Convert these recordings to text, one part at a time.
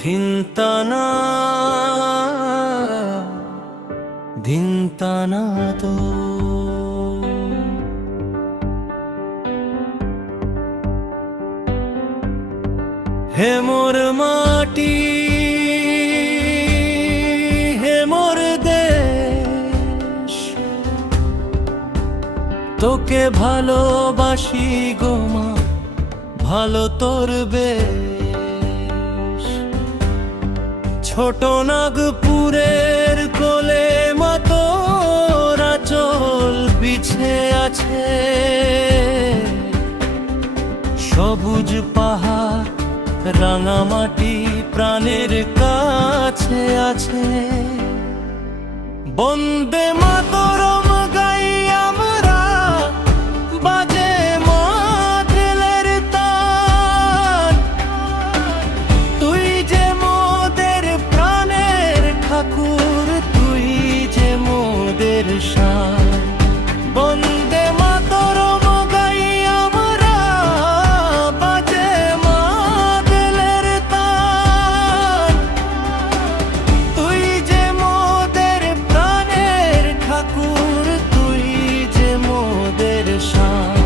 ধিনতানা ধিনতানা তো হে মোর মাটি, হে মোর দেশ, তোকে ভালোবাসি গো মা, ভালো তোর বেশ। ছোট নাগপুরের কোলে মা তোর আঁচল বিছে আছে, সবুজ পাহাড় রাঙামাটি প্রাণের কাছে আছে। বন্দে মাতরম গাই আমরা, বাজে মাদলের তান, তুই যে মোদের প্রাণের ঠাকুর, তুই যে মোদের শান। বন্দে মাতরম গাই আমরা, বাজে মাদলের তান, তুই যে মোদের প্রাণের ঠাকুর, তুই যে মোদের শান।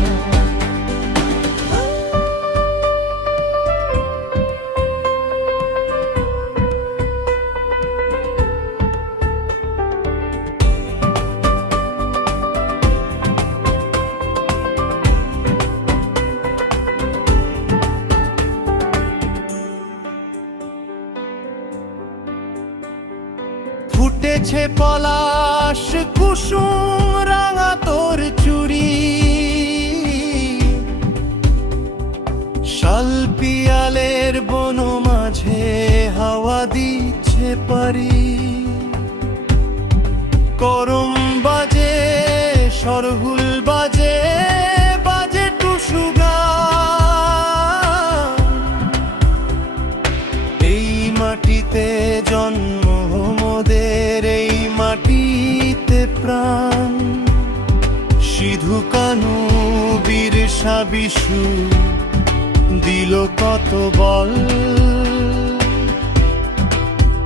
ফুটেছে পলাশ কুসুম রাঙা তোর চুড়ি, শাল পিয়ালের বন মাঝে হাওয়া দিচ্ছে পারি। করম বাজে সরহুল বাজে, বাজে টুসু গান, এই মাটিতে জন্ম মোদের, এই মাটিতে প্রাণ। সিধু কানু বিরসা বিশু দিল কত বল,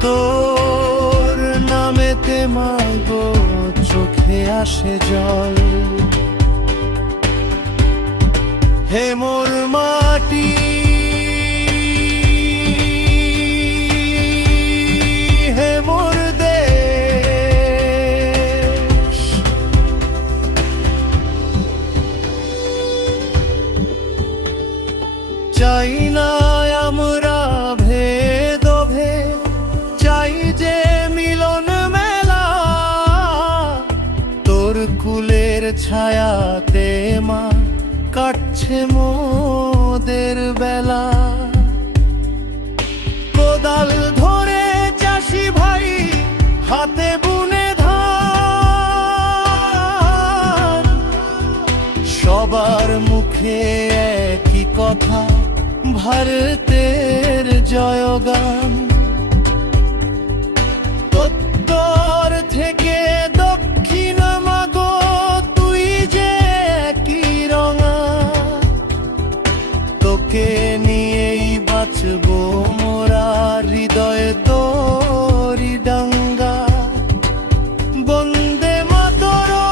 তোর নামেতে মাগো চোখে আসে জল। হে মোর মাটি, হে মোর দেশ, চাই না আমরা ভেদভেদ, চাই যে মিলন মেলা। তোর কুলের ছায়াতে মা কাটছে মোদের বেলা। কোদাল ধরে চাষি ভাই হাতে বুনে ধান, সবার মুখে একই কথা, ভারতের জয়গান। উত্তর থেকে দক্ষিণ মাগো তুই যে একই রঙা, তোকে নিয়েই বাঁচবো মোরা, হৃদয়ে তোরি ডাঙ্গা। বন্দে মাতরম,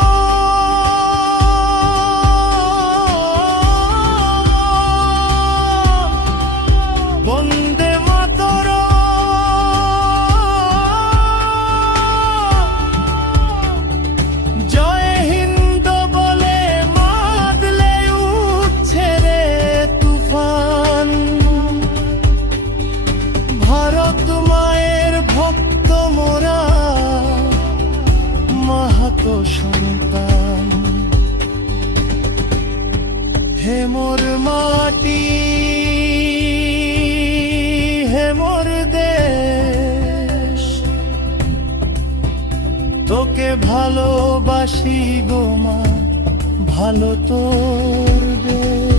বন্দে মাতরম, জয় হিন্দ বলে মাদলে উঠছে রে তুফান। ভারত মায়ের ভক্ত মোরা, মাহাতো সন্তান। হে মোর মাটি, হে মোর দেশ, তোকে ভালোবাসি গো মা, ভালো তোর দেশ।